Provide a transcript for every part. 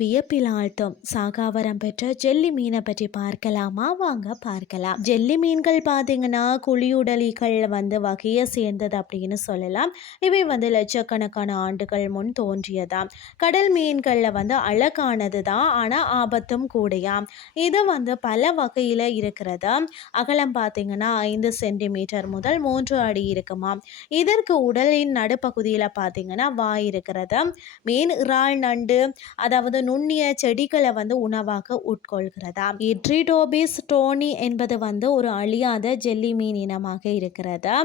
வியப்பில் ஆழ்த்தும் சாகாவரம் பெற்ற ஜெல்லி மீனை பற்றி பார்க்கலாமா? வாங்க பார்க்கலாம். ஜெல்லி மீன்கள் பார்த்தீங்கன்னா குழியுடலிகள் வகையை சேர்ந்தது அப்படின்னு சொல்லலாம். இவை லட்சக்கணக்கான ஆண்டுகள் முன் தோன்றியதாம். கடல் மீன்களில் அழகானது தான், ஆனால் ஆபத்தும் கூடையாம். இது பல வகையில் இருக்கிறதா. அகலம் பார்த்தீங்கன்னா 5 சென்டிமீட்டர் முதல் 3 அடி இருக்குமாம். இதற்கு உடலின் நடுப்பகுதியில் பார்த்தீங்கன்னா வாய் இருக்கிறது. மீன் இறால், நண்டு, அதாவது நுண்ணிய செடிகளை உணவாக உட்கொள்கிறதா. இட்ரிடோபிஸ் டோனி என்பது ஒரு அழியாத ஜெல்லி மீன் இனமாக இருக்கிறதா.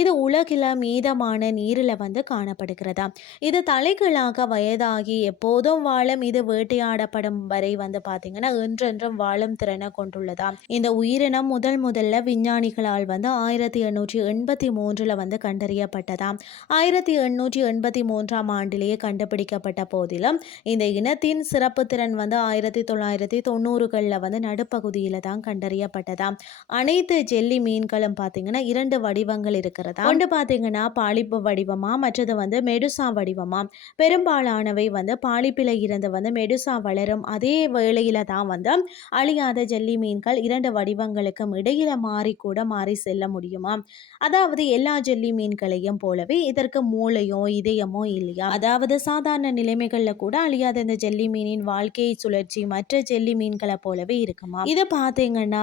இது உலகில மீதமான நீரில் காணப்படுகிறதா. இது தலைகளாக வயதாகி எப்போதும் வாழும். இது வேட்டையாடப்படும் வரை பார்த்தீங்கன்னா என்றென்றும் வாழும் திறனை கொண்டுள்ளதா. இந்த உயிரினம் முதல்ல விஞ்ஞானிகளால் 1883 கண்டறியப்பட்டதாம். 1883 ஆண்டிலேயே கண்டுபிடிக்கப்பட்ட போதிலும் இந்த இனத்தின் சிறப்பு திறன் 1990களில் நடுப்பகுதியில் தான் கண்டறியப்பட்டதாம். அனைத்து ஜெல்லி மீன்களும் பார்த்தீங்கன்னா 2 வடிவங்கள் இருக்கிறதா. ஒன்று பார்த்தீங்கன்னா பாலிப்பு வடிவமா, மற்றது மெடுசா வடிவமா. பெரும்பாலானவை பாலிப்பில இருந்து மெடுசா வளரும். அதே வேளையில தான் அழியாத ஜெல்லி மீன்கள் 2 வடிவங்களுக்கும் இடையில மாறி செல்ல முடியுமா. அதாவது எல்லா ஜெல்லி மீன்களையும் போலவே இதற்கு மூளையோ இதயமோ இல்லையா. அதாவது சாதாரண நிலைமைகளில் கூட அழியாத இந்த ஜெல்லி மீனின் வாழ்க்கை சுழற்சி மற்ற ஜெல்லி மீன்களை போலவே இருக்குமா. இது பார்த்தீங்கன்னா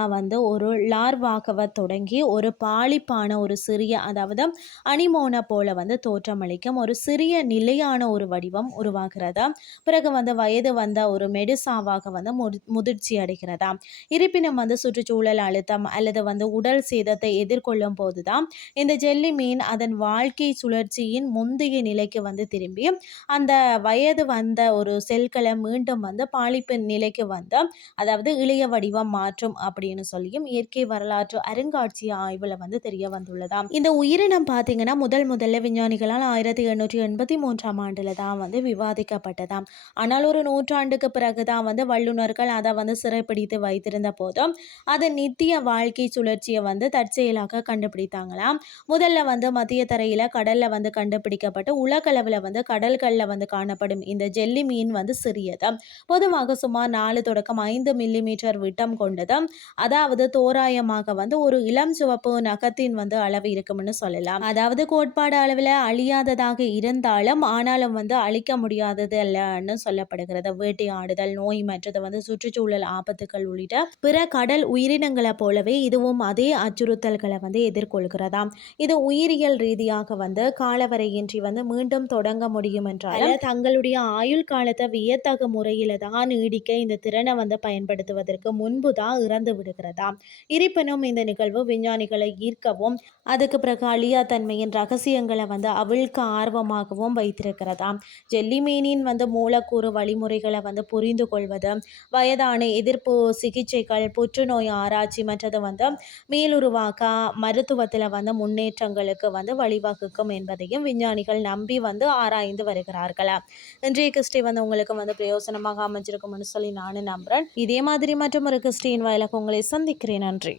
ஒரு லார்வாகவ தொடங்கி ஒரு பாலிப்பான ஒரு சிறிய, அதாவது அனிமோனை போல தோற்றமளிக்கும் ஒரு சிறிய நிலையான ஒரு வடிவம் உருவாகிறதா. பிறகு வயது ஒரு மெடுசாவாக முதிர்ச்சி அடைகிறதா. இருப்பினும் சுற்றுச்சூழல் அழுத்தம் அல்லது உடல் சேதத்தை எதிர்கொள்ளும் போதுதான் இந்த ஜெல்லி மீன் அதன் வாழ்க்கை சுழற்சியின் முந்தைய நிலைக்கு திரும்பி அந்த வயது ஒரு செல்களை மீண்டும் பாலிப்பு நிலைக்கு அதாவது இளைய வடிவம் மாற்றும் அப்படின்னு சொல்லியும் இயற்கை வரலாற்று அருங்காட்சிய ஆய்வுல தெரிய வந்துள்ளதாம். இந்த உயிரினம் பார்த்தீங்கன்னா முதல்ல விஞ்ஞானிகளால் 1883 ஆண்டுல தான் விவாதிக்கப்பட்டதாம். ஆனால் ஒரு நூற்றாண்டுக்கு பிறகுதான் வல்லுநர்கள் அதை சிறைப்பிடித்து வைத்திருந்த போதும் அதன் நித்திய வாழ்க்கை சுழற்சியை தற்செயலாக கண்டுபிடித்தாங்களாம். முதல்ல மத்திய தரையில கடல்ல கண்டுபிடிக்கப்பட்டு உலகளவில் கடல்களில் காணப்படும் இந்த ஜெல்லி மீன் சிறியது. பொதுவாக சுமார் 4 தொடக்கம் 5 மில்லிமீட்டர் விட்டம் கொண்டது. அதாவது தோராயமாக ஒரு இளம் சிவப்பு நகத்தின் அளவு இருக்கும்னு சொல்லலாம். அதாவது கோட்பாடு அளவில் அழியாததாக இருந்தாலும் ஆனாலும் அழிக்க முடியாதது அல்லன்னு சொல்லப்படுகிறது. வேட்டையாடுதல், நோய் மற்றது சுற்றுச்சூழல் ஆபத்துகள் உள்ளிட்ட பிற கடல் உயிரினங்களை போலவே இதுவும் அதே அச்சுறுத்தல்களை எதிர்கொள்கிறதாம். இது உயிரியல் ரீதியாக காலவரையின்றி மீண்டும் தொடங்க முடியும் என்றால் தங்களுடைய ஆயுள் காலத்தை வியத்தகு முறையில தான் நீடிக்க இந்த திறனை பயன்படுத்துவதற்கு முன்பு தான் இறந்து விடுகிறதா. இருப்பினும் இந்த நிகழ்வு விஞ்ஞானிகளை ஈர்க்கவும் அதுக்கு பிறகு அழியா தன்மையின் ரகசியங்களை அவிழ்க்க ஆர்வமாகவும் வைத்திருக்கிறதா. ஜெல்லி மீனின் மூலக்கூறு வழிமுறைகளை புரிந்து கொள்வது, வயதான எதிர்ப்பு சிகிச்சைகள், புற்றுநோய் ஆராய்ச்சி மற்றது மீளுருவாக்க மருத்துவத்தில் முன்னேற்றங்களுக்கு வழிவகுக்கும் என்பதையும் விஞ்ஞானிகள் நம்பி ஆராய்ந்து வருகிறார்கள். இன்றைய கிறிஸ்டி உங்களுக்கு பிரயோசனமாக அமைஞ்சிருக்கும்னு சொல்லி நானும் நம்புறேன். இதே மாதிரி மற்றும் ஒரு கிறிஸ்டியின் வாயிலாக உங்களை சந்திக்கிறேன். நன்றி.